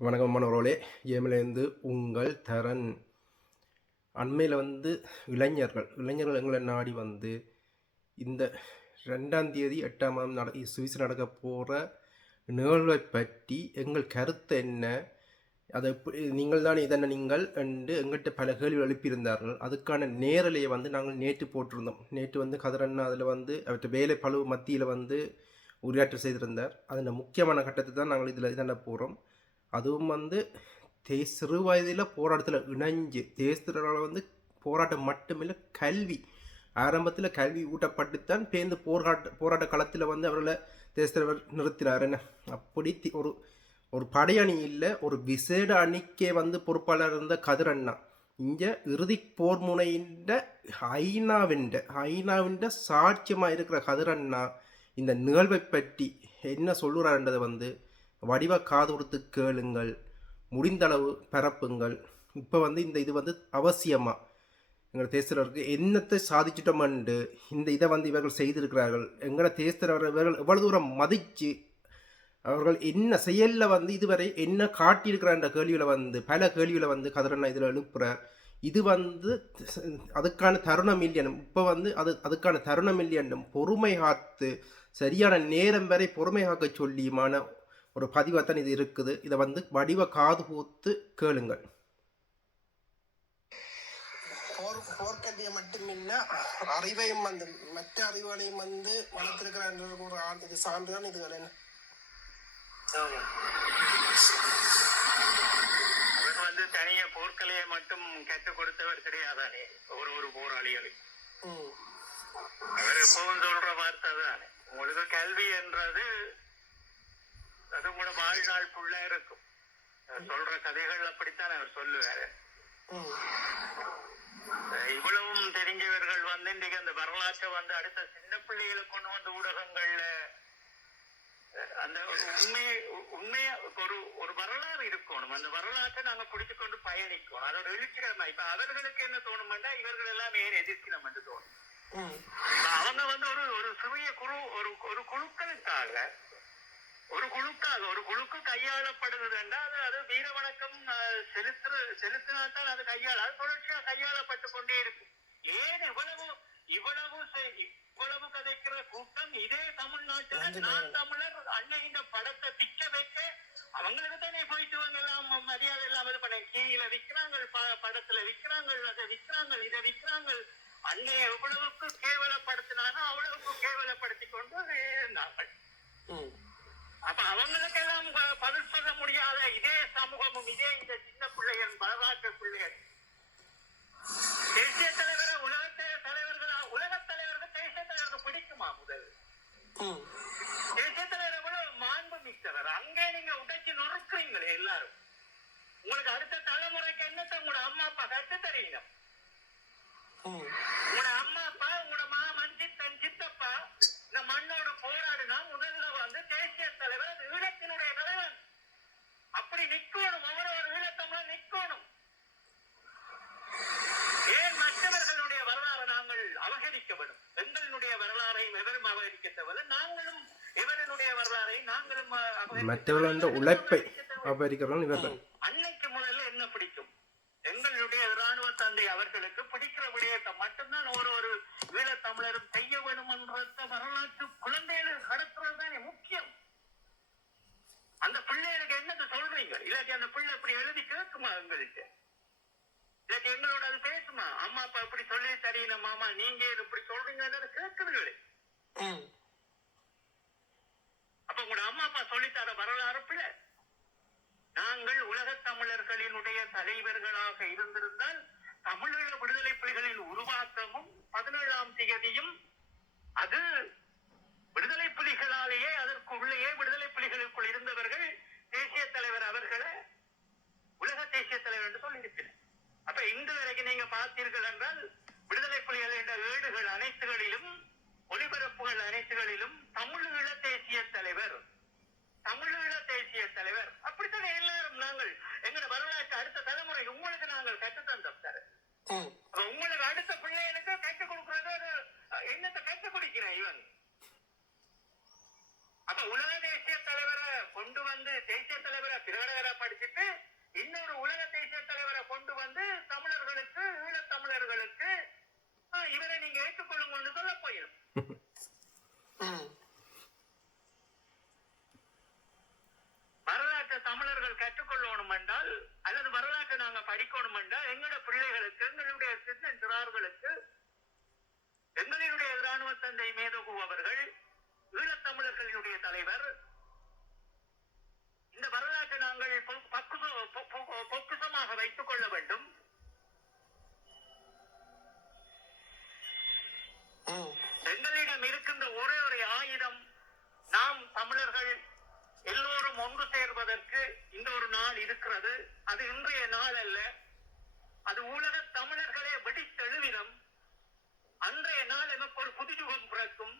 வணக்கம் மாணவர்களே, ஏமிலேருந்து உங்கள் தரன். அண்மையில் இளைஞர்கள் எங்களை நாடி வந்து இந்த 2ஆம் தேதி 8ஆம் மாதம் சுவிஸ் நடக்க போகிற நிகழ்வை பற்றி எங்கள் கருத்து என்ன, அதை எப்படி நீங்கள் தான் இதனை நீங்கள் என்று எங்கள்கிட்ட பல கேள்வி எழுப்பியிருந்தார்கள். அதுக்கான நேரலையை நாங்கள் நேற்று போட்டிருந்தோம். நேற்று கதிரண்ணா அதில் அவற்றை வேலை பழு மத்தியில் உரையாற்ற செய்திருந்தார். அதில் முக்கியமான கட்டத்தை தான் நாங்கள் இதனை போகிறோம். அதுவும் சிறு வயதில் போராட்டத்தில் இணைஞ்சு தேசத்தில் போராட்டம் மட்டுமில்லை, கல்வி ஆரம்பத்தில் கல்வி ஊட்டப்பட்டுத்தான் பேருந்து போராட்ட களத்தில் அவர்களை தேசத்தலைவர் நிறுத்தினார். என்ன அப்படி ஒரு படையணி இல்லை, ஒரு விசேட அணிக்கே பொறுப்பாளர் இருந்த கதிரண்ணா இங்கே இறுதி போர் முனையின் ஐநாவின் சாட்சியமாக இருக்கிற கதிரண்ணா இந்த நிகழ்வை பற்றி என்ன சொல்லுறாருன்றதை வடிவ காது கொடுத்து கேளுங்கள், முடிந்தளவு பரப்புங்கள். இப்போ இந்த இது அவசியமாக எங்கள் தேசத்திற்கு என்னத்தை சாதிச்சிட்டோம்ண்டு இந்த இதை இவர்கள் செய்திருக்கிறார்கள். எங்களை தேசத்தில் இவர்கள் எவ்வளவு தூரம் மதித்து அவர்கள் என்ன செயலில் இதுவரை என்ன காட்டியிருக்கிறான்ற கேள்வியில் பல கேள்வியில் கதிரண்ணா இதில் எழுப்புகிறார். இது அதுக்கான தருணம் இல்லையனும், இப்போ அதுக்கான தருணம் இல்லையனும் பொறுமை காத்து சரியான நேரம் வரை பொறுமை காக்க சொல்லியுமான ஒரு பதிவாத்தான் இது இருக்குது. இதை வடிவ காது கூத்து கேளுங்கள். போர்க்கல்வியை மட்டுமில்ல, அறிவையும் மற்ற அறிவுகளையும் வளர்த்திருக்கிற ஒரு இது சான்றுதான் இதுகள். என்ன அவர் தனிய போர்க்கலையை மட்டும் கற்றுக் கொடுத்தவர் கிடையாதானே, ஒரு போராளிகளை. அவர் எப்பவும் சொல்ற வார்த்தை தானே, உங்களுக்கு கல்வி என்றது அது கூட வாழ்நாள் புள்ள இருக்கும். சொல்ற கதைகள் அப்படித்தான் அவர் சொல்லுவாரு. இவ்வளவும் தெரிஞ்சவர்கள் இன்றைக்கு அந்த வரலாற்றை அடுத்த சின்ன பிள்ளைகளை கொண்டு ஊடகங்கள்ல அந்த உண்மையா ஒரு வரலாறு இருக்கணும். அந்த வரலாற்றை நாங்க பிடிச்சு கொண்டு பயணிக்கணும். அதோட எழுச்சிகரமா இப்ப அவர்களுக்கு என்ன தோணும்னா இவர்கள் எல்லாம் ஏன் எதிர்க்கணும் என்று தோணும். அவங்க ஒரு சிறிய ஒரு குழுக்களுக்காக ஒரு குழுக்கு கையாளப்படுகிறது என்றால் அது வீர வணக்கம் செலுத்தினால்தான் அது தொடர்ச்சியா கையாளப்பட்டு கொண்டே இருக்கும். ஏன் இவ்வளவு கதைக்கிற கூட்டம் இதே தமிழ்நாட்டில் நான் தமிழர் அன்னையின் படத்தை பிச்ச வைக்க அவங்களுக்கு தானே போயிட்டு எல்லாம் மரியாதை இல்லாம பண்ண கீழே விற்கிறாங்க, படத்துல விற்கிறாங்க, அதை விற்கிறாங்க, இதை விற்கிறாங்க. அன்னைய எவ்வளவுக்கு கேவலப்படுத்தினாலும் அவ்வளவுக்கு கேவலப்படுத்தி கொண்டு இருந்தார்கள். அப்ப அவங்களுக்கு எல்லாம் பதில் சொல்ல முடியாத இதே சமூகமும் இதே இந்த சின்ன பிள்ளைகள் வரலாற்று பிள்ளைகள் தேசிய தலைவரை உலக தலைவர்கள் தேசிய தலைவருக்கு பிடிக்குமா? முதல் தேசிய தலைவர் எவ்வளவு மாண்பு மிக்கவர். அங்கே நீங்க உடைச்சு நொறுக்குறீங்களே எல்லாரும். உங்களுக்கு அடுத்த தலைமுறைக்கு என்னத்தை உங்களோட அம்மா அப்பா கற்று தரீங்க? உங்களோட அம்மா அப்பா, உங்களோட மாமன், சித்தன், சித்தப்பா இந்த மண்ணோடு போராடினா முதல்ல தேசிய தலைவர், அது ஈழத்தினுடைய தலைவன். அப்படி நிக்கணும், ஒவ்வொரு ஈழத்தமிழர் நிக்கணும். ஏன் மற்றவர்களுடைய வரலாறு நாங்கள் அபகரிக்க வேண்டும்? எங்களுடைய வரலாறை எவரும் அபகரிக்க தேவையில்லை, நாங்களும் இவர்களுடைய வரலாறை நாங்களும் மற்றவர்களுடைய உழைப்பை அபகரிக்கிறோம். இவர்கள் அன்னைக்கு முதல்ல என்ன பிடிக்கும்? எங்களுடைய இராணுவ தந்தை அவர்களுக்கு பிடிக்கிற விடயத்தை மட்டும்தான் ஒரு ஈழத்தமிழரும் செய்ய வேண்டும் என்ற வரலாற்று குழந்தைகள் கடத்துறது தானே முக்கியம். அந்த பிள்ளைகளுக்கு என்னத்தை சொல்றீங்க? இல்லாட்டி அந்த பிள்ளை இப்படி எழுதி கேட்குமா? எங்களுக்கு இல்லாட்டி எங்களோட அது பேசுமா? அம்மா அப்பா இப்படி சொல்லி தெரியல மாமா, நீங்க இப்படி சொல்றீங்க கேட்குதுங்களே. அப்ப உங்களோட அம்மா அப்பா சொல்லித்தர வரலாறு பிள்ளை. நாங்கள் உலக தமிழர்களினுடைய தலைவர்களாக இருந்திருந்தால் தமிழீழ விடுதலை புலிகளின் உருவாக்கமும் 17ஆம் தேதியும் அது விடுதலை புலிகளாலேயே அதற்குள்ளேயே விடுதலை புலிகளுக்குள் இருந்தவர்கள் தேசிய தலைவர் அவர்களை உலக தேசிய தலைவர் என்று சொல்லியிருக்கிறேன். அப்ப இன்று வரைக்கும் நீங்க பார்த்தீர்கள் என்றால் விடுதலை புலிகள் என்ற ஏடுகள் அனைத்துகளிலும் ஒலிபரப்புகள் அனைத்துகளிலும் தமிழீழ தேசிய தலைவர் அப்படித்தானே எல்லாரும். நாங்கள் எங்களோட வரலாற்று அடுத்த தலைமுறை உங்களுக்கு நாங்கள் கற்றுத்தந்தோம் சார். உங்களுக்கு அடுத்த பிள்ளைகளுக்கு கற்றுக் கொடுக்கிறது என்னத்தை கற்றுக் கொடுக்கிறேன் இவன். அப்ப உலக தேசிய தலைவரை கொண்டு தேசிய தலைவரை பிரகடன பிரகடனப்படுத்திட்டு இன்னொரு உலக தேசிய தலைவரை கொண்டு வந்து தமிழர்களுக்கு ஈழத்தமிழர்களுக்கு இவரை நீங்க ஏற்றுக்கொள்ளுங்கன்னு சொல்ல போயிடும். வரலாற்றை தமிழர்கள் கற்றுக்கொள்ளணும் என்றால் அல்லது வரலாற்றை நாங்க படிக்கணும் என்றால் எங்களோட பிள்ளைகளுக்கு எங்களுடைய சிறார்களுக்கு எங்களுடைய இராணுவ தந்தை மேதகு அவர்கள் ஈழத்தமிழர்களுடைய தலைவர் இந்த வரலாற்றை நாங்கள் பொக்குசமாக வைத்துக் கொள்ள வேண்டும். எங்களிடம் இருக்கின்ற ஒரே ஒரு ஆயுதம் நாம் தமிழர்கள் எல்லோரும் ஒன்று சேர்வதற்கு இந்த ஒரு நாள் இருக்கிறது. அது இன்றைய நாள் அல்ல, அது உலக தமிழர்களே வெடித்தெழுவினம். அன்றைய நாள் எமக்கு ஒரு புதுயுகம் பிறக்கும்,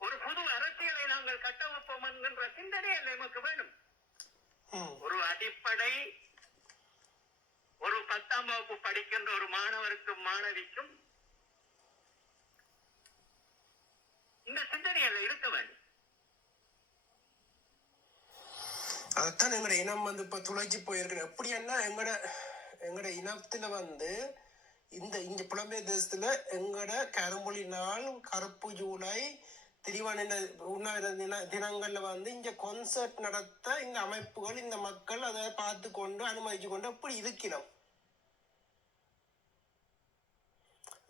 ஒரு புது அரசியலை நாங்கள் கட்டமைப்போம் என்கின்ற சிந்தனை அல்ல எமக்கு வேணும். ஒரு அடிப்படை ஒரு 10ஆம் வகுப்பு படிக்கின்ற ஒரு மாணவருக்கும் மாணவிக்கும் இந்த சிந்தனை அல்ல இருக்க வேண்டும். அதான் எங்கட இனம் வந்து இப்ப துளைச்சி போயிருக்கு. எப்படின்னா எங்கட இனத்துல வந்து இந்த புலம்பெயர் தேசத்துல எங்கட கரும்புலி நாள், கருப்பு ஜூலை, உண்ணாவிரத தினங்கள்ல வந்து இங்க கான்சர்ட் நடத்த இந்த அமைப்புகள் இந்த மக்கள் அதை பார்த்து கொண்டு அனுமதிச்சு கொண்டு அப்படி இருக்கணும்.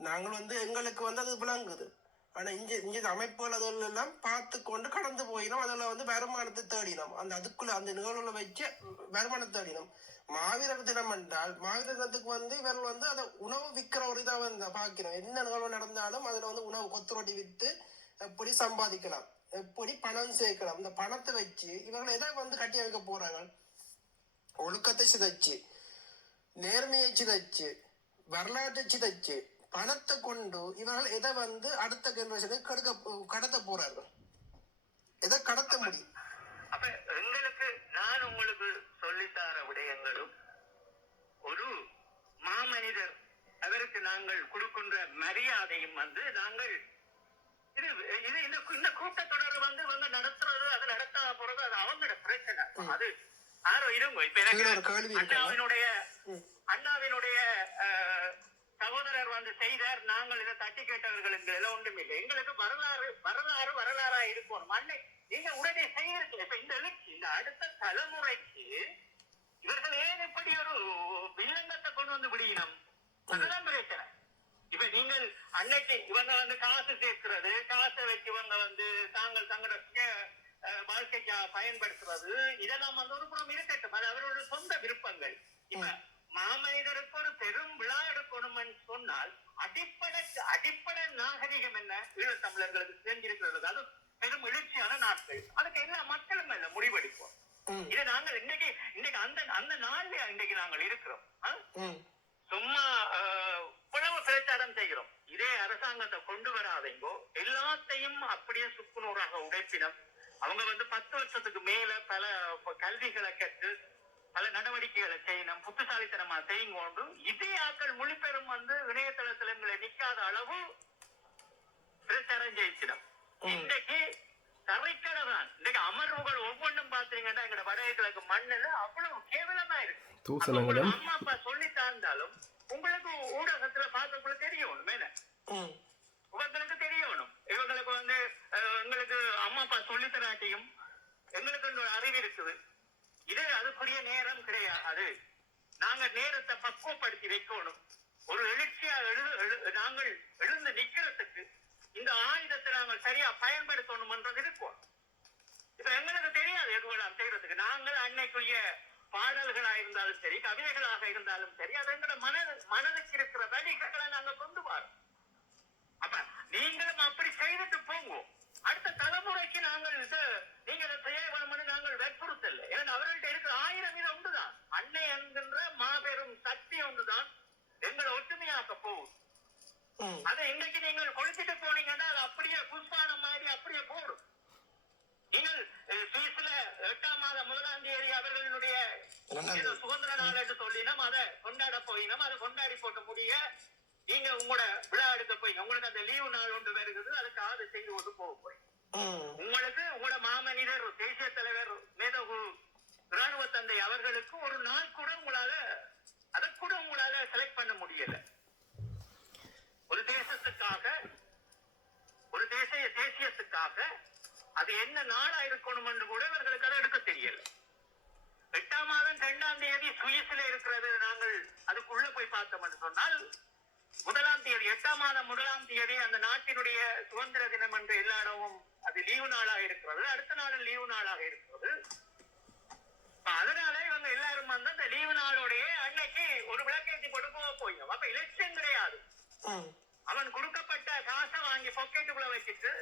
நாங்கள் வந்து எங்களுக்கு வந்து அது விளங்குது. ஆனா இங்க அமைப்புகள் அதில் எல்லாம் பார்த்து கொண்டு கடந்து போயிடும். அதில் வந்து வருமானத்தை தேடினோம். அதுக்குள்ள அந்த நிகழ்வுல வச்சு வருமானத்தை தேடினோம். மாவீரர் தினம் என்றால் மாவீரர் தினத்துக்கு வந்து இவர்கள் வந்து அதை உணவு விற்கிற ஒரு இதாக வந்து பார்க்கிறோம். என்ன நிகழ்வு நடந்தாலும் அதுல வந்து உணவு கொத்துரோட்டி விற்று எப்படி சம்பாதிக்கலாம், எப்படி பணம் சேர்க்கலாம். இந்த பணத்தை வச்சு இவர்கள் எதை வந்து கட்டி வைக்க போறாங்க? ஒழுக்கத்தை சிதைச்சு, நேர்மையை சிதைச்சு, வரலாற்றை சிதைச்சு, பணத்தை கொண்டு இவர்கள் எதை வந்து அடுத்த ஜெனரேஷனுக்கு கடத்த போறார்கள். எதை கடத்த முடியும்? அப்ப எங்களுக்கு நான் உங்களுக்கு சொல்லித்தார விடயங்களும் ஒரு மாமனிதர் அவருக்கு நாங்கள் கொடுக்கின்ற மரியாதையும் வந்து நாங்கள் இந்த கூட்டத்தொடர் வந்து வந்து நடத்துறது அது நடத்தாத போறது அது அவங்களோட பிரச்சனை. அது யாரோ இருங்க. இப்ப எனக்கு அண்ணாவினுடைய சகோதரர் வந்து செய்தார், நாங்கள் இதை தட்டி கேட்டவர்களுக்கு எல்லாம் ஒன்றும் இல்லை. எங்களுக்கு வரலாறா இருக்கணும். அன்னை நீங்க உடனே செய்திருக்கீங்க. இப்ப இந்த எழுச்சி இந்த அடுத்த தலைமுறைக்கு இவர்கள் ஏன் இப்படி ஒரு வில்லங்கத்தை கொண்டு வந்து விடுகினோம்? அதுதான் பிரச்சனை. இப்ப நீங்கள் அன்னைக்கு இவங்க வந்து காசு சேர்க்கிறது, காசை வச்சு இவங்க வந்து தங்களுடைய வாழ்க்கைக்கு பயன்படுத்துறது, இதெல்லாம் வந்து ஒரு புறம் இருக்கட்டும். அது அவரோட சொந்த விருப்பங்கள். இப்ப மாமனிதருக்கு ஒரு பெரும் விழா எடுக்கணும்னு சொன்னால் அடிப்படை நாகரிகம் என்ன? ஈழத்தமிழர்களுக்கு தெரிஞ்சிருக்கிறது. அது பெரும் எழுச்சியான நாட்கள். அதுக்கு எல்லா மக்களும் இல்ல முடிவெடுப்போம். இதை நாங்கள் இன்னைக்கு அந்த நாள்ல இன்னைக்கு நாங்கள் இருக்கிறோம். சும்மா புலவு பிரச்சாரம் செய்கிறோம். இதே அரசாங்கத்தை கொண்டு வராதீங்கோ, எல்லாத்தையும் அப்படியே சுக்குநூறாக உடைப்பினம். அவங்க வந்து 10 வருஷத்துக்கு மேல பல கல்விகளை கற்று பல நடவடிக்கைகளை செய்யணும், புத்திசாலித்தனமா செய்யுங்கொண்டு இதே ஆக்கள் மொழிபெரும் வந்து இணையதளத்துல எங்களை நிக்காத அளவு பிரச்சாரம் செய்யணும். இன்றைக்கு தரைக்கடை தான். இன்னைக்கு அமர்வுகள் ஒவ்வொன்றும் பாத்தீங்கன்னா எங்க வட கிழக்கு மண்ணுல அவ்வளவு கேவலமா இருக்கு. அம்மா அப்பா சொல்லித்தாந்தாலும் உங்களுக்கு ஊடகத்துல பார்த்தவங்களுக்கு தெரியணும். மேல உங்களுக்கு தெரியணும். இவங்களுக்கு வந்து எங்களுக்கு அம்மா அப்பா சொல்லித்தராட்டியும் எங்களுக்கு ஒரு அறிவு இருக்குது. இது அதுக்குரிய நேரம் கிடையாது. நாங்க நேரத்தை பக்குவப்படுத்தி வைக்கணும். ஒரு எழுச்சியா நாங்கள் எழுந்து நிக்கிறதுக்கு இந்த ஆயுதத்தை நாங்கள் சரியா பயன்படுத்தணும்ன்றது இருக்கும். இப்ப எங்களுக்கு தெரியாது எதுவெல்லாம் செய்யறதுக்கு. நாங்கள் அன்னைக்குரிய பாடல்களா இருந்தாலும் சரி, கவிதைகளாக இருந்தாலும் சரி, அது எங்களோட மனதுக்கு இருக்கிற வழிகளை நாங்க கொண்டு வரோம். அப்ப நீங்களும் அப்படி செய்துட்டு போங்க. அடுத்த தலைமுறைக்கு நாங்கள் நீங்க செய்ய வேணும்னு நாங்கள் வற்புறுத்தல. ஏன்னா அவர்கள்ட்ட இருக்கிற 1000 இது ஒன்றுதான். அன்னை என்கின்ற மாபெரும் சக்தி ஒன்றுதான் எங்களை ஒற்றுமையாக்க போகும். அதை இன்னைக்கு நீங்கள் கொளுத்திட்டு போனீங்கன்னா அது அப்படியே புஷ்பானம் மாதிரி அப்படியே போடும். நீங்கள் சுவிஸ்ல 8ஆம் மாதம் 1ஆம் தேதி அவர்களுடைய சுதந்திர நாள் என்று சொல்லினோம், அதை கொண்டாட போயினோம். அதை கொண்டாடி போட்ட முடிய நீங்க உங்களோட விழா எடுக்க போய் உங்களுக்கு அந்த லீவு நாள் ஒன்று வருகிறது, அதுக்காக செய்து கொண்டு போக போய் உங்களுக்கு உங்களோட மாமனிதர் தேசிய தலைவர் மேதகு இராணுவ தந்தை அவர்களுக்கு ஒரு நாள் கூட உங்களால அதை கூட உங்களால செலக்ட் பண்ண முடியல. ஒரு தேசத்துக்காக, ஒரு தேசியத்துக்காக அது என்ன நாடா இருக்கணும் என்று கூட இவர்களுக்கு அதை எடுக்க தெரியல. 8ஆம் மாதம் 2ஆம் தேதி சுவிஸ்ல இருக்கிறது. நாங்கள் அதுக்குள்ள போய் பார்த்தோம் என்று சொன்னால் 1ஆம் தேதி 8ஆம் மாதம் 1ஆம் தேதி அந்த நாட்டினுடைய சுதந்திர தினம் என்று எல்லா இடமும் அது லீவு நாளாக இருக்கிறது. அடுத்த நாளும் லீவு நாளாக இருக்கிறது. அதனால இவங்க எல்லாரும் வந்து அந்த லீவு நாளோடைய அன்னைக்கு ஒரு விளக்கேற்றி போட்டு போயிடும். அப்ப எலெக்ஷன் கிடையாது. அவன் கொடுக்கப்பட்ட காசை வாங்கி பாக்கெட்டுக்குள்ள வச்சுட்டு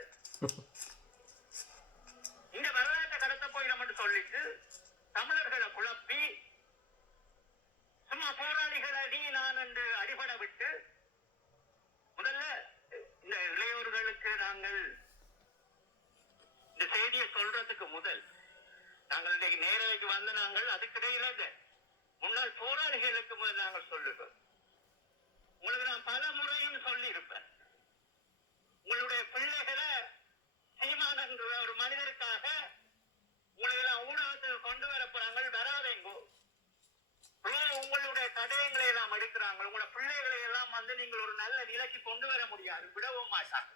இந்த வரலாற்றை கடத்த போயிடும் என்று சொல்லிட்டு தமிழர்களை குழப்பி சும்மா போராளிகளை நீ நான் என்று அடிபட விட்டு முதல்ல இந்த இளையோர்களுக்கு நாங்கள் இந்த செய்தியை சொல்றதுக்கு முதல் நாங்கள் இன்றைக்கு நேரலைக்கு வந்த நாங்கள் அதுக்கிடையில முன்னாள் போராளிகளுக்கு முதல் நாங்கள் சொல்லுகிறோம். உங்களுக்கு நான் பல முறையும் சொல்லி இருப்பேன், உங்களுடைய பிள்ளைகளை சீமான் என்ற ஒரு மனிதருக்காக உங்களை எல்லாம் ஊடகத்துக்கு கொண்டு வர போறாங்க, வராதேங்கோ. உங்களுடைய தடயங்களை எல்லாம் எடுக்கிறாங்க, உங்களோட பிள்ளைகளை எல்லாம் வந்து நீங்கள் ஒரு நல்ல நிலைக்கு கொண்டு வர முடியாது, விடவும் மாட்டாங்க.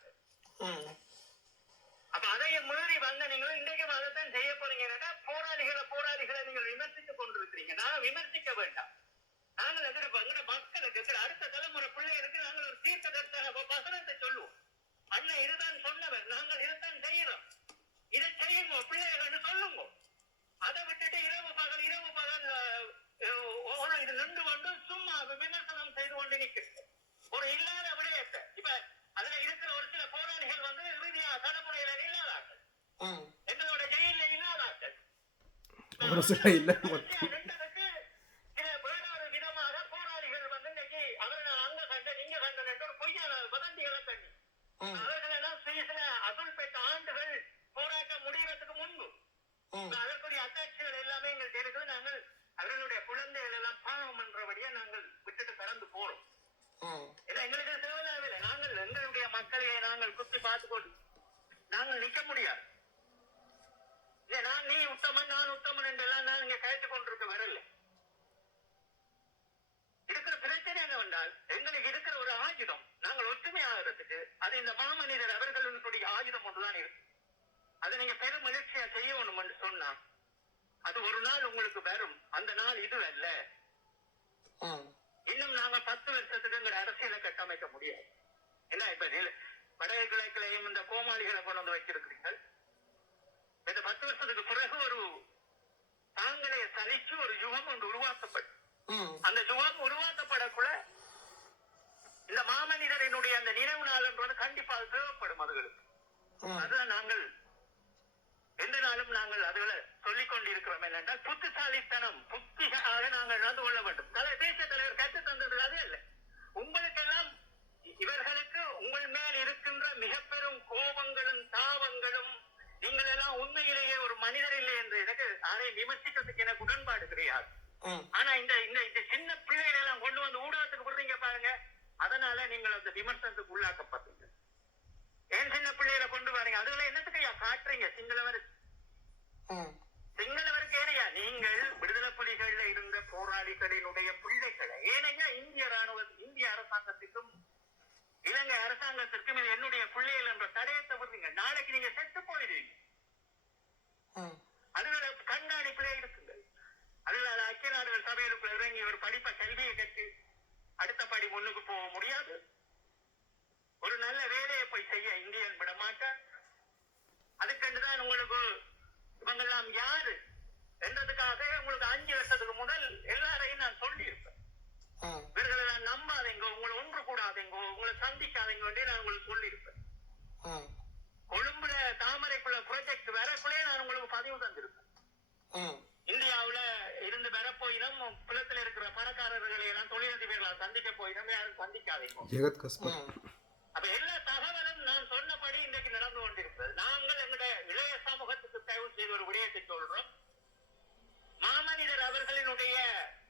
அப்ப அதைய மீறி வந்த நீங்கள் இன்றைக்கு அதைத்தான் செய்ய போறீங்க. போராளிகளை நீங்கள் விமர்சித்துக் கொண்டிருக்கிறீங்க. நான் விமர்சிக்க வேண்டாம். நாங்கள் எங்கட மக்களுக்கு அடுத்த தலைமுறை பிள்ளைகளுக்கு நாங்கள் ஒரு தீர்க்கதரிசன வசனத்தை சொல்லுவோம். அண்ணன் இதுதான் சொன்னவர், நாங்கள் இதைத்தான் செய்யறோம், இதை செய்யுங்க பிள்ளைகள் சொல்லுங்க. அதை விட்டுட்டு இரவு பகல் இது நின்று கொண்டு சும்மா விமர்சனம் செய்து கொண்டு நிற்கிறது ஒரு இல்லாத விடயத்தை. இப்ப அதுல இருக்கிற ஒரு சில போராளிகள் வந்து இறுதியா தலைமுறையில இல்லாதார்கள், எங்களோட ஜெயில இல்லாதார்கள், சில வேறொரு விதமாக போராளிகள் வந்து இன்னைக்கு அவரை அங்க கண்ட நீங்க கண்டன் என்று ஒரு பொய்யான வதந்திகளை கண்டி அவர்கள் எல்லாம் சுயசில அசுல் பெற்ற ஆண்டுகள் போராட்டம் முடிவதற்கு முன்பு அதற்குரிய அத்தாட்சிகள் எல்லாமே எங்களுக்கு இருக்குது. நாங்கள் அவர்களுடைய குழந்தைகள் எல்லாம் பாவம் என்றபடியா நாங்கள் விட்டுட்டு கடந்து போறோம். ஏன்னா எங்களுக்கு தேவையில்லை. நாங்கள் எங்களுடைய மக்களையே நாங்கள் குத்தி பார்த்துக்கொண்டு நாங்கள் நிக்க முடியாது. நீ உத்தமன் நான் உத்தமன் என்றெல்லாம் நான் இங்க கழித்துக் கொண்டிருக்க வரல. இருக்கிற பிரச்சனை என்னவென்றால் எங்களுக்கு இருக்கிற ஒரு ஆயுதம், நாங்கள் ஒற்றுமை ஆகிறதுக்கு அது இந்த மாமனிதர் அவர்களுடைய ஆயுதம் ஒன்றுதான் இருக்கு. அதை நீங்க பெரும் முயற்சியா செய்யணும் என்று சொன்னா அது ஒரு நாள் உங்களுக்கு வரும். அந்த நாள் இது அல்ல. இன்னும் நாங்க 10 வருஷத்துக்கு எங்க அரசியலை கட்டமைக்க முடியாது. என்ன இப்ப வடகிழக்கிலையும் இந்த கோமாளிகளை கொண்டு வந்து வச்சிருக்கிறீர்கள். இந்த 10 வருஷத்துக்கு பிறகு ஒரு தாங்களே சலிச்சு ஒரு யுகம் ஒன்று உருவாக்கப்படும். அந்த யுகம் உருவாக்கப்படக்குள்ள இந்த மாமனிதரினுடைய அந்த நினைவு நாள் என்பது கண்டிப்பாக தேவைப்படும். அதுகளுக்கு அதுதான் நாங்கள் எந்த நாளும் நாங்கள் அதுகளை சொல்லிக் கொண்டிருக்கிறோம். என்னென்றால் புத்திசாலித்தனம் புத்தியாக நாங்கள் நடந்து கொள்ள வேண்டும். தேச தலைவர் கற்று தந்தது அது இல்லை. உங்களுக்கெல்லாம் இவர்களுக்கு உங்கள் மேல் இருக்கின்ற மிக பெரும் கோபங்களும் தாபங்களும் நீங்கள் எல்லாம் உண்மையிலேயே ஒரு மனிதர் இல்லை என்று எனக்கு அதை விமர்சிக்கிறதுக்கு எனக்கு உடன்பாடு கிடையாது. ஆனா இந்த இந்த சின்ன பிள்ளைகளை எல்லாம் கொண்டு வந்து ஊடகத்துக்கு விடுறீங்க பாருங்க, அதனால நீங்கள் அந்த விமர்சனத்துக்கு உள்ளாக்கப்பட்டீங்க. ஏன் சின்ன பிள்ளைகளை கொண்டு வரீங்க? அதுல என்னத்துக்கு காட்டுறீங்க? சிங்களவருக்கு ஏனையா நீங்கள் விடுதலை புலிகள்ல இருந்த போராளிகளினுடைய பிள்ளைகளை ஏனையா இந்திய அரசாங்கத்திற்கும் இலங்கை அரசாங்கத்திற்கும் இது என்னுடைய பிள்ளைகள் என்ற தடையத்தை விடுறீங்க. நாளைக்கு நீங்க செத்து போயிடுவீங்க. அதுல கண்காணிப்பிலே இருக்குங்க. அதுல ஐக்கிய நாடுகள் சபைகளுக்குள்ள இறங்கி ஒரு படிப்பை கல்வியை கற்று அடுத்த படி முன்னுக்கு போக முடியாது. ஒரு நல்ல வேலையை போய் செய்ய இந்தியன் விட மாட்டார். அதுக்கென்றுதான் உங்களுக்கு இவங்கெல்லாம் யாரு என்றதுக்காக உங்களுக்கு 5 வருஷத்துக்கு முதல் எல்லாரையும் நான் சொல்லி இருப்பேன். இவர்களை நான் நம்பாதீங்க, உங்களை ஒன்று கூடாதீங்க, உங்களை சந்திக்காதீங்க என்று நான் உங்களுக்கு சொல்லி இருப்பேன். கொழும்புல தாமரைக்குள்ள ப்ராஜெக்ட் வரக்குள்ளே நான் உங்களுக்கு பதிவு தந்திருப்பேன். இந்தியாவுல இருந்து வரப்போயினும் புலத்தில் இருக்கிற பணக்காரர்களை எல்லாம் தொழிலதிபர்களால் சந்திக்க போயினும் யாரும் சந்திக்காதீங்க. அப்ப எல்லா தகவலும் நான் சொன்னபடி இன்றைக்கு நடந்து கொண்டிருக்கிறது. நாங்கள் எங்களுடைய இளைய சமூகத்துக்கு தயவு செய்து ஒரு விடயத்தை சொல்றோம். மாமனிதர் அவர்களினுடைய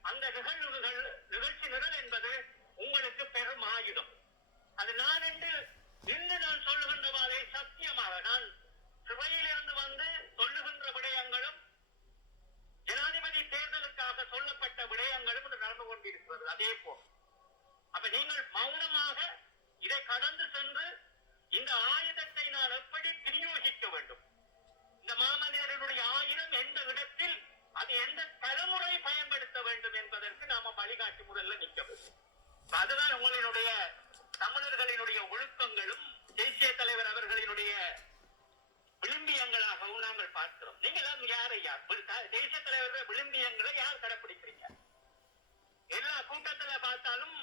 அந்த நிகழ்ச்சி நிரல் என்பது உங்களுக்கு பெரும் ஆயுதம். அது நான் என்று இன்று நான் சொல்லுகின்ற வாதை சத்தியமாக நான் சிறையிலிருந்து வந்து சொல்லுகின்ற விடயங்களும் ஜனாதிபதி தேர்தலுக்காக சொல்லப்பட்ட விடயங்களும் இன்று நடந்து கொண்டிருக்கிறது. அதே போல் அப்ப நீங்கள் மௌனமாக இதை கடந்து சென்று இந்த ஆயுதத்தை நான் எப்படி விநியோகிக்க வேண்டும், இந்த மாமனிதனுடைய ஆயுதம் எந்த இடத்தில் அது எந்த தலைமுறை பயன்படுத்த வேண்டும் என்பதற்கு நாம வழிகாட்டி முதல்ல நிற்க வேண்டும். அதுதான் உங்களினுடைய தமிழர்களினுடைய ஒழுக்கங்களும் தேசிய தலைவர் அவர்களினுடைய விளிம்பியங்களாகவும் நாங்கள் பார்க்கிறோம். நீங்கள் யாரை தேசிய தலைவர் விளிம்பியங்களை யார் கடைப்பிடிக்கிறீங்க? எல்லா கூட்டத்துல பார்த்தாலும்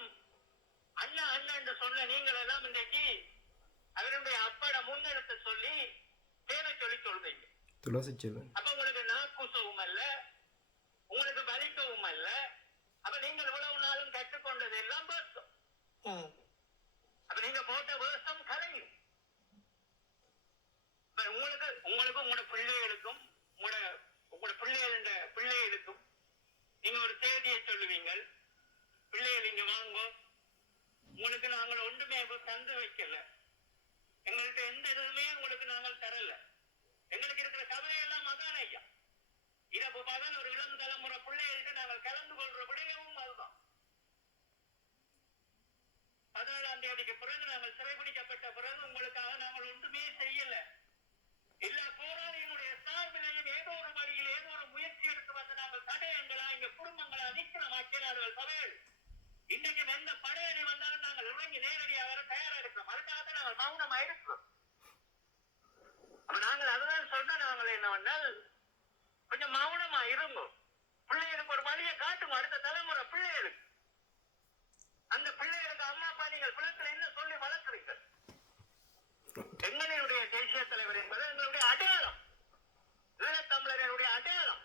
அண்ணா அண்ணா என்று சொன்ன நீங்கள் எல்லாம் இன்றைக்கு அவருடைய அப்பட முன்னெடுத்து சொல்லி பேரை சொல்லி சொல்றீங்க. அப்ப உங்களுக்கு நாக்கூசவும் அல்ல, உங்களுக்கு வலிக்கவும் அல்ல. அப்ப நீங்கள் இவ்வளவு நாளும் கற்றுக்கொண்டது எல்லாம் வேஷம். அப்ப நீங்க போட்ட வேஷம் கலையும். உங்களுக்கு உங்களோட பிள்ளைகளுக்கும் உங்களோட பிள்ளைகளுக்கும் நீங்க ஒரு செய்தியை சொல்லுவீங்க. பிள்ளைகள் இங்க வாங்க, உங்களுக்கு நாங்கள் ஒன்றுமே தந்து வைக்கல, எங்கள்கிட்ட எந்த இதுவுமே உங்களுக்கு நாங்கள் தரல, எங்களுக்கு இருக்கிற கவலையெல்லாம் அதான் ஐயா. இரவு பகல் ஒரு இளம் தலைமுறை பிள்ளைகள்கிட்ட நாங்கள் கலந்து கொள்ற விடயமும் அதுதான். 17ஆம் தேதிக்கு பிறகு நாங்கள் சிறைபிடிக்கப்பட்ட பிறகு உங்களுக்காக நாங்கள் ஒன்றுமே செய்யல. எல்லா போராளிகளுடைய சார்பிலையும் ஏதோ ஒரு வழியில் ஏதோ ஒரு முயற்சி எடுத்து வந்து நாங்கள் தடயங்களா இங்க குடும்பங்களா நிக்கிற மக்கள் சபைகள் இன்றைக்கு எந்த படையணி வந்தாலும் நாங்கள் இறங்கி நேரடியாக வர தயாரா இருக்கிறோம். அதுக்காக நாங்கள் மௌனமா இருக்கிறோம். அப்ப நாங்கள் அதுதான் சொன்ன நாங்கள் என்னவென்றால் கொஞ்சம் மௌனமா இருங்கோம். பிள்ளைகளுக்கு ஒரு வழியை காட்டுங்க. அடுத்த தலைமுறை பிள்ளைகளுக்கு, அந்த பிள்ளைகளுக்கு அம்மா அப்பா நீங்கள் குளத்தில் என்ன சொல்லி வளர்க்குறீர்கள்? எங்களுடைய தேசிய தலைவர் என்பது எங்களுடைய அடையாளம், ஈழத்தமிழர்களுடைய அடையாளம்.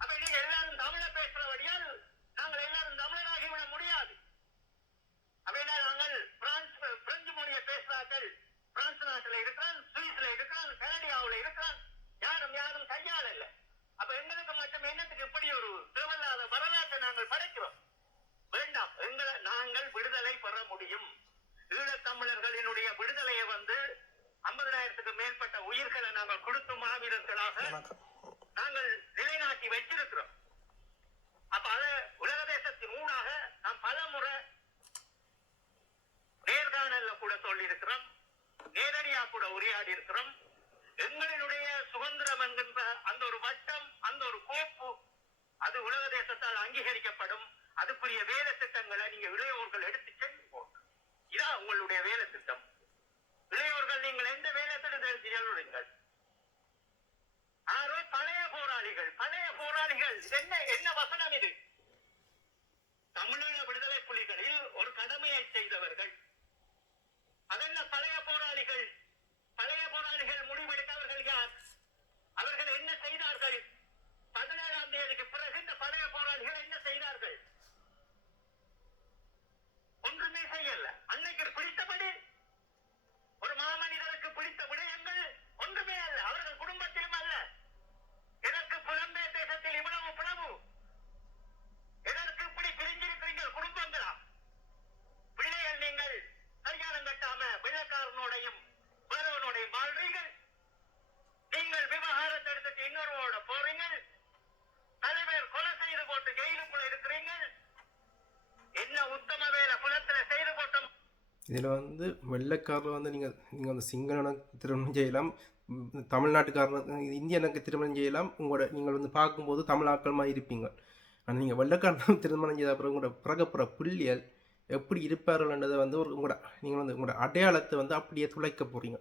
அப்ப நீங்க எல்லாரும் தமிழ பேசுறபடியால் நாங்கள் எல்லாரும் தமிழராகிவிட முடியாது. அப்படின்னா நாங்கள் பிரெஞ்சு மொழியை பேசுறார்கள், பிரான்ஸ் நாட்டில் இருக்கிறான், சுவிஸ்ல இருக்கிறான், கனடியாவில் இருக்கிறான், யாரும் கையாள இல்லை. அப்ப எங்களுக்கு மட்டும் என்னத்துக்கு இப்படி ஒரு தேவையில்லாத வரலாற்றை நாங்கள் படைக்கிறோம்? வேண்டாம். நாங்கள் விடுதலை பெற முடியும். ஈழத்தமிழர்களினுடைய விடுதலையை 50,000க்கு மேற்பட்ட உயிர்களை நாங்கள் கொடுத்து மாவீரர்களாக நாங்கள் நிலைநாட்டி வச்சிருக்கிறோம். அப்ப அத உலக தேசத்தின் ஊடாக நாம் பல முறை நேர்காணல்ல கூட சொல்லி இருக்கிறோம், நேரடியா கூட உரையாடி இருக்கிறோம். எங்களினுடைய சுதந்திரம் என்கின்ற அந்த ஒரு வட்டம், அந்த ஒரு கோப்பு, அது உலக தேசத்தால் அங்கீகரிக்கப்படும். அதுக்குரிய வேலை திட்டங்களை நீங்க இளையோர்கள் எடுத்து சென்று போங்க. இதான் உங்களுடைய வேலை திட்டம். இளையோர்கள் நீங்கள் எந்த வேலை திட்டத்தை செல்லுங்கள். ஆரோ பழைய போராளிகள் என்ன வசனம் இது? தமிழீழ விடுதலை புலிகளில் ஒரு கடமையை செய்தவர்கள். அதென்ன பழைய போராளிகள் முடிவெடுத்தவர்கள் யார்? அவர்கள் என்ன செய்தார்கள்? 17ஆம் தேதிக்கு பிறகு இந்த பழைய போராளிகள் என்ன செய்தார்கள்? ஒன்றுமே செய்யல. அன்னைக்கு பிடித்தபடி ஒரு மாமனிதருக்கு பிடித்த விடயங்கள் ஒன்றுமே அல்ல. அவர்கள் குடும்பத்திலும் அல்ல. எதற்கு புலம்பெயர் தேசத்தில் இவ்வளவு பிளவு? எதற்கு இப்படி பிரிஞ்சிருக்கிறீங்க குடும்பங்களா? பிள்ளைகள் நீங்கள் கல்யாணம் கட்டாம வெள்ளக்காரனோடையும் வேறவனோடையும் வாழ்றீர்கள். நீங்கள் விவகாரத்தை எடுத்துட்டு இன்னொருவோட போறீங்க. தலைவர் கொலை செய்து போட்டு ஜெயிலுக்குள்ள இருக்கிறீர்கள். என்ன உத்தம வேலை புலத்துல செய்து போட்டோம். இதில் வெள்ளைக்காரில் நீங்கள் சிங்கள திருமணம் செய்யலாம், தமிழ்நாட்டுக்காரர் இந்தியனுக்கு திருமணம் செய்யலாம். நீங்கள் பார்க்கும்போது தமிழ் ஆட்களமாக இருப்பீங்க. ஆனால் நீங்கள் வெள்ளைக்காரன் திருமணம் செய்த அப்புறம் உங்களோட பிறகப்புற பிள்ளைகள் எப்படி இருப்பார்கள்ன்றதை நீங்கள் உங்களோட அடையாளத்தை அப்படியே துளைக்க போகிறீங்க.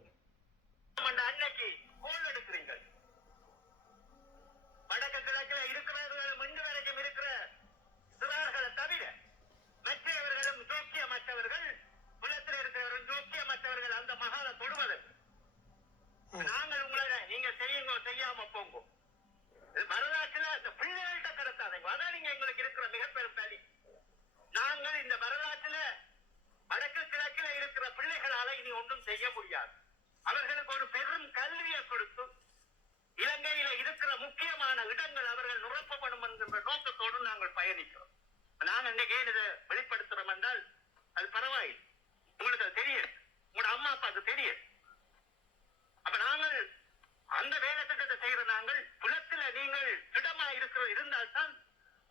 வரலாற்றுல அந்த பிள்ளைகள்கிட்ட கடத்தாதீங்க. அதான் நீங்க எங்களுக்கு இருக்கிற மிகப்பெரும் பலி. நாங்கள் இந்த வரலாற்றுல வடக்கு கிழக்குல இருக்கிற பிள்ளைகளால இனி ஒன்றும் செய்ய முடியாது. அவர்களுக்கு ஒரு பெரும் கல்வியை கொடுத்து இலங்கையில இருக்கிற முக்கியமான இடங்கள் அவர்கள் நிரப்பப்படும் என்கின்ற நோக்கத்தோடு நாங்கள் பயணிக்கிறோம். நாங்க இன்னைக்கு இதை வெளிப்படுத்துறோம் என்றால் அது பரவாயில்லை. உங்களுக்கு அது தெரியும், உங்களோட அம்மா அப்பாவுக்கு தெரியும். அப்ப நாங்கள் அந்த வேலை திட்டத்தை செய்யற நாங்கள் புலத்தில் உணர்வுல நீங்கள் திடமா இருந்தால்தான்,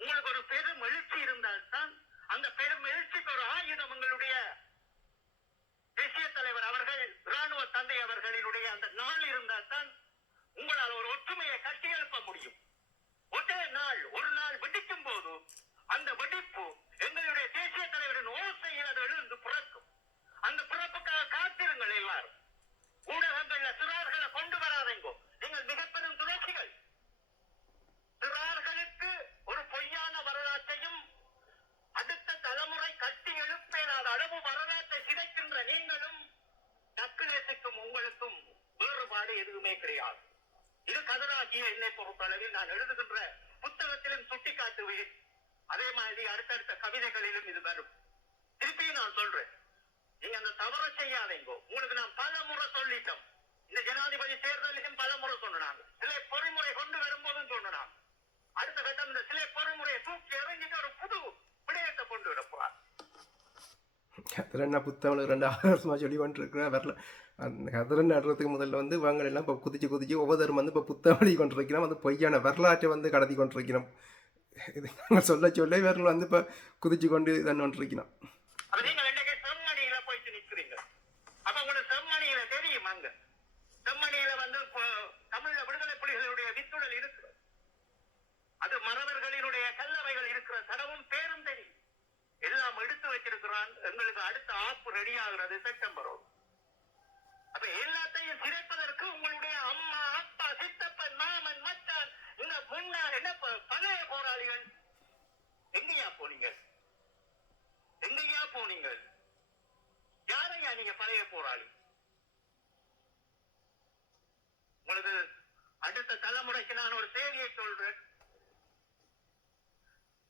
உங்களுக்கு ஒரு பெரும் எழுச்சி இருந்தால்தான், அந்த பெரும் எழுச்சிக்கு ஒரு ஆயுதம் உங்களுடைய தேசிய தலைவர் அவர்கள், இராணுவ தந்தை அவர்களினுடைய அந்த நாள் இருந்தால்தான் உங்களால் ஒரு ஒற்றுமையை கட்டி எழுப்ப முடியும். ஒரே நாள், ஒரு நாள் வெடிக்கும் போது அந்த வெடிப்பு எங்களுடைய தேசிய தலைவரின் ஓசையில் அது எழுந்து பிறக்கும். அந்த பிறப்புக்காக காத்திருங்கள். எல்லாரும் ஊடகங்கள்ல சிறார்களை கொண்டு வராதீங்கோ. நீங்கள் மிக பெரும் துரோகிகள். சிறார்களுக்கு ஒரு பொய்யான வரலாற்றையும் அடுத்த தலைமுறை கட்டி எழுப்பேனாத அளவு வரலாற்றை சிதைக்கின்ற நீங்களும் டக்குலேசுக்கும் உங்களுக்கும் வேறுபாடு எதுவுமே கிடையாது. இது கதராகிய என்னை பொறுத்தளவில் நான் எழுதுகின்ற புத்தகத்திலும் சுட்டிக்காட்டுவேன். அதே மாதிரி அடுத்தடுத்த கவிதைகளிலும் இது வரும். திருப்பியும் நான் சொல்றேன், நீங்க அந்த தவறை செய்யாதீங்கோ. உங்களுக்கு நான் பல முறை சொல்லிட்டோம். இந்த ஜனாதிபதி தேர்தலையும் பல முறை சொன்னாங்க. சிலை பொறிமுறை கொண்டு வரும்போதும் சொன்னாங்க. அடுத்த கட்டம் இந்த சிலை பொறிமுறையை தூக்கி இறங்கிட்டு ஒரு புது விடயத்தை கொண்டு வரப்போறார். கதிரண்ணா புத்தகம் 2 வருஷமா சொல்லி கொண்டிருக்கிறேன். வரல. அந்த கதிரன் நடுறதுக்கு முதல்ல வந்து வாங்க எல்லாம் இப்போ குதிச்சு ஒவ்வொருத்தரும் வந்து இப்போ புத்தகம் எழுதி கொண்டிருக்கிறோம். வந்து பொய்யான வரலாற்றை வந்து கடத்தி கொண்டிருக்கிறோம். இது நாங்கள் சொல்ல இவர்கள் வந்து இப்போ குதிச்சு கொண்டு இதான் கொண்டிருக்கிறோம். அப்ப நீங்கள் இன்றைக்கு செம்மணியில போயிட்டு நிற்கிறீங்க. அப்ப உங்களுக்கு செம்மணியில தெரியும், அங்க செம்மணியில வந்து தமிழ்ல விடுதலை புலிகளுடைய வித்துடல் இருக்கு. அது மறவர்களினுடைய கல்லறைகள் இருக்கிற தடவும் பேரும் தெரியும். எல்லாம் எடுத்து வச்சிருக்கிறான். எங்களுக்கு அடுத்த ஆப்பு ரெடி ஆகுறது செப்டம்பரோடு. அப்ப எல்லாத்தையும் சிதைப்பதற்கு உங்களுடைய அம்மா, அப்பா, சித்தப்பன், மாமன், மச்சான், இந்த முன்னாள் என்ன பழைய போராளிகள் எங்கேயா போனீங்க? எங்கேயா போனீங்க? யாரையா நீங்க பழைய போராளி? உங்களுக்கு அடுத்த தலைமுறைக்கு நான் ஒரு செய்தியை சொல்றேன்.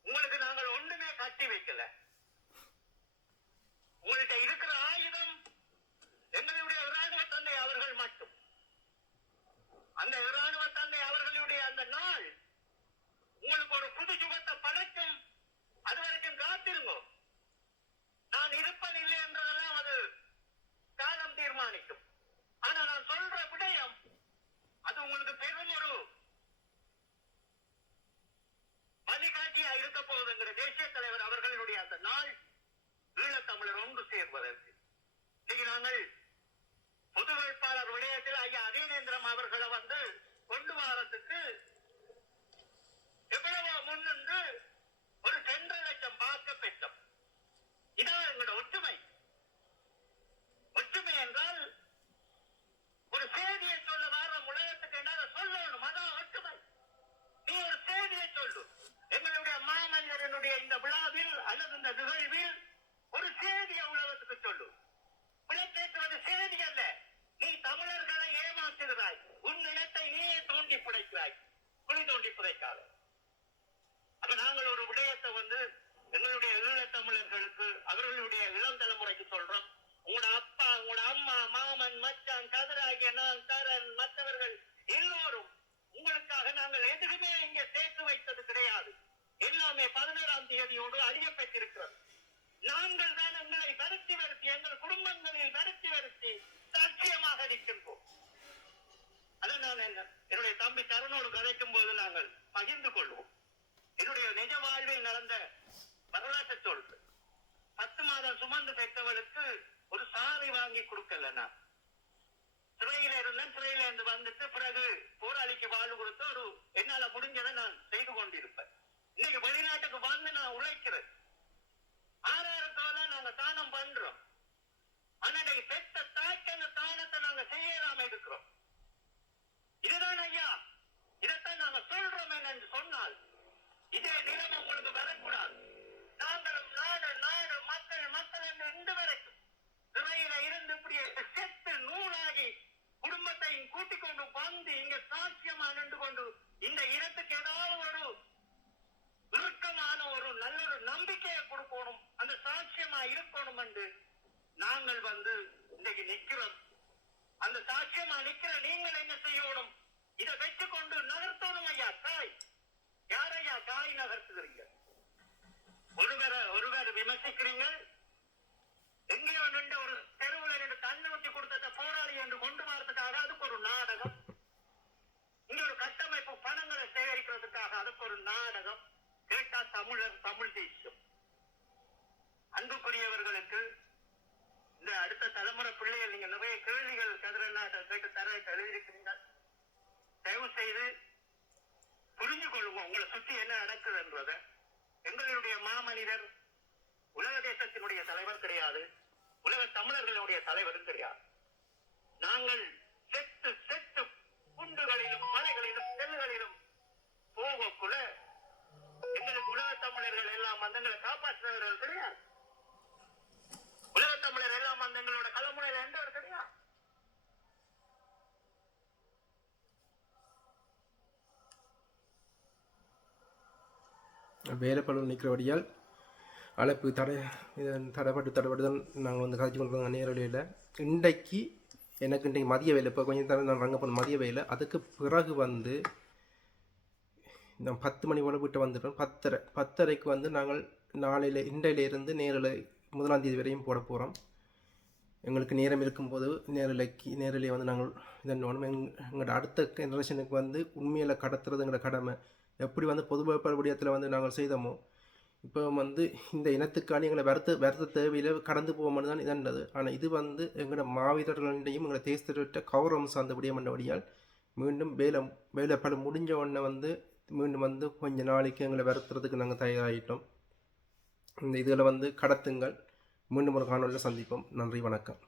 உங்களுக்கு நாங்கள் ஒண்ணுமே கட்டி வைக்கல. உங்கள்கிட்ட இருக்கிற ஆயுதம் எங்களுடைய இராணுவ தந்தை அவர்கள் மட்டும். அந்த இராணுவ தந்தை அவர்களுடைய அந்த நாள் உங்களுக்கு ஒரு புது யுகத்தை படைக்கும். அது வரைக்கும் காத்திருங்கோ. நான் இருப்பன் இல்லை என்றதெல்லாம் அது காலம் தீர்மானிக்கும். ஆனா நான் சொல்ற விடயம் அது உங்களுக்கு பெரும் ஒரு வழிகாட்டியா இருக்க போகுதுங்கிற தேசிய தலைவர் அவர்களுடைய அந்த நாள் ஈழத்தமிழர் ஒன்று சேர்வதற்கு. இன்னைக்கு நாங்கள் பொது வேட்பாளர் விடயத்தில் ஐயா அதீனேந்திரம் அவர்களை வந்து கொண்டு வரத்துக்கு எவ்வளவோ முன்னின்று ஒரு 2.5 லட்சம் வாக்கு பெற்றோம். இதான் எங்களோட ஒற்றுமை. ஒற்றுமை என்றால் ஒரு செய்தியை சொல்ல வர உலகத்துக்கு என்ன சொல்லணும், அதான் ஒற்றுமை. நீ ஒரு செய்தியை சொல்லு. எங்களுடைய மாமல்லரனுடைய இந்த விழாவில் அல்லது இந்த நிகழ்வில் ஒரு செய்தியை உலகத்துக்கு சொல்லு. பிழைப்பேற்றுவது செய்தி அல்ல. நீ தமிழர்களை ஏமாற்றுகிறாய். உன் இடத்தை நீயே தோண்டி புதைக்கிறாய். குழி தோண்டி புதைக்காத. அப்ப நாங்கள் ஒரு விடயத்தை வந்து எங்களுடைய ஈழத்தமிழர்களுக்கு, அவர்களுடைய இளம் தலைமுறைக்கு சொல்றோம். உங்களோட அப்பா, உங்களோட அம்மா, மாமன், மச்சான், கதிராகிய நான், தரன், மற்றவர்கள் எல்லோரும் உங்களுக்காக நாங்கள் எதுவுமே இங்கே சேர்த்து வைத்தது கிடையாது. எல்லாமே 11ஆம் தேதியோடு அழிய பெற்றிருக்கிறது. நாங்கள் தான் எங்களை வருத்தி எங்கள் குடும்பங்களில் வருத்தி சாட்சியமாக நிற்கின்றோம். அதை நான் என்னுடைய தம்பி தருணோடு கதைக்கும் போது நாங்கள் பகிர்ந்து கொள்வோம். என்னுடைய நிஜ வாழ்வில் நடந்த வரலாற்றை சொல்றேன். 10 மாதம் சுமந்து பெற்றவளுக்கு ஒரு சாலை வாங்கி கொடுக்கல. நான் சிறையில இருந்தேன். சிறையில இருந்து வந்துட்டு பிறகு போராளிக்கு வாழ்வு கொடுத்து ஒரு என்னால முடிஞ்சதை நான் செய்து கொண்டிருப்பேன். இன்னைக்கு வெளிநாட்டுக்கு வந்து நான் உழைக்கிறேன். 6,000 நாங்க தானம் பண்றோம். ஆனா பெற்ற தாய்க்கான தானத்தை நாங்க செய்யலாம இருக்கிறோம். இதுதான் ஐயா, இதைத்தான் நாங்க சொல்றோம். என்று சொன்னால் இதே நிலைமை உங்களுக்கு வரக்கூடாது. நாங்களும் நாடு மக்கள் என்று இன்று வரைக்கும் சிறையில இருந்து இப்படியே செத்து நூலாகி குடும்பத்தையும் கூட்டிக் கொண்டு வந்து இங்க சாட்சியமா நின்று கொண்டு இந்த இடத்துக்கு ஏதாவது ஒரு இறுக்கமான ஒரு நல்ல ஒரு நம்பிக்கையை கொடுக்கணும், அந்த சாட்சியமா இருக்கணும் என்று நாங்கள் வந்து இன்னைக்கு நிக்கிறோம். அந்த சாட்சியமா நிக்கிற நீங்கள் என்ன செய்யணும்? இதை வச்சு கொண்டு நகர்த்தணும் ஐயா. காய் யாரையா காய் நகர்த்துகிறீங்க? ஒருவர் விமர்சிக்கிறீங்க. எங்கேயோ நின்று ஒரு தெருவில் நின்று தண்ணி ஊற்றி கொடுத்த போராளி என்று கொண்டு வரதுக்காக அதுக்கு ஒரு நாடகம். இங்க ஒரு கட்டமைப்பு பணங்களை சேகரிக்கிறதுக்காக அதுக்கு ஒரு நாடகம் கேட்டா தமிழ் தேசம். அன்புக்குரியவர்களுக்கு இந்த அடுத்த தலைமுறை பிள்ளைகள் நீங்க நிறைய கேள்விகள் கேட்டு தர எழுதியிருக்கிறீர்கள். தயவு செய்து புரிஞ்சு கொள்ளுங்க உங்களை சுற்றி என்ன நடக்குதுன்றத. எங்களுடைய மாமனிதர் உலக தேசத்தினுடைய தலைவர் கிடையாது, உலக தமிழர்களுடைய தலைவரும் கிடையாது. நாங்கள் செத்து செத்து குண்டுகளிலும் மலைகளிலும் செல்களிலும் போகக்குள்ள எங்களுக்கு உலக தமிழர்கள் எல்லாம் எங்களை காப்பாற்றினவர்கள் கிடையாது. உலக தமிழர் எல்லாம் எங்களோட களமுனையில எந்தவர் கிடையாது. வேலைப்பளவு நிற்கிறபடியால் அழைப்பு தடைப்பட்டு தான் நாங்கள் வந்து கதைச்சு கொண்டு வரோம் நேரடியில். இன்றைக்கு எனக்கு இன்றைக்கு மதிய வேலை, இப்போ கொஞ்சம் தரம் நான் ரங்க பண்ண மதிய வேலை. அதுக்கு பிறகு வந்து நான் 10 மணி போல விட்டு வந்துட்டோம். 10:30க்கு வந்து நாங்கள் இன்றையிலிருந்து நேரில் 1ஆம் தேதி வரையும் போட போகிறோம். எங்களுக்கு நேரம் இருக்கும்போது நேரிலே வந்து நாங்கள் இதன் எங்களோட அடுத்த ஜெனரேஷனுக்கு வந்து உண்மையில் கடத்துறது எங்களோட கடமை. எப்படி வந்து பொதுப்படியத்தில் வந்து நாங்கள் செய்தோமோ இப்போ வந்து இந்த இனத்துக்கான எங்களை வருத்த தேவையில் கடந்து போகும்போது தான் இதன்றது. ஆனால் இது வந்து எங்களோட மாவீரர்களையும் எங்களை தேசத்திட்ட கௌரவம் சார்ந்த விடயமன்றபடியால் மீண்டும் வேலைப்பட முடிஞ்ச உடனே வந்து மீண்டும் வந்து கொஞ்சம் நாளைக்கு எங்களை வருத்துறதுக்கு நாங்கள் தயாராகிட்டோம். இந்த இதில் வந்து கடத்துங்கள். மீண்டும் ஒரு காணொலியில் சந்திப்போம். நன்றி, வணக்கம்.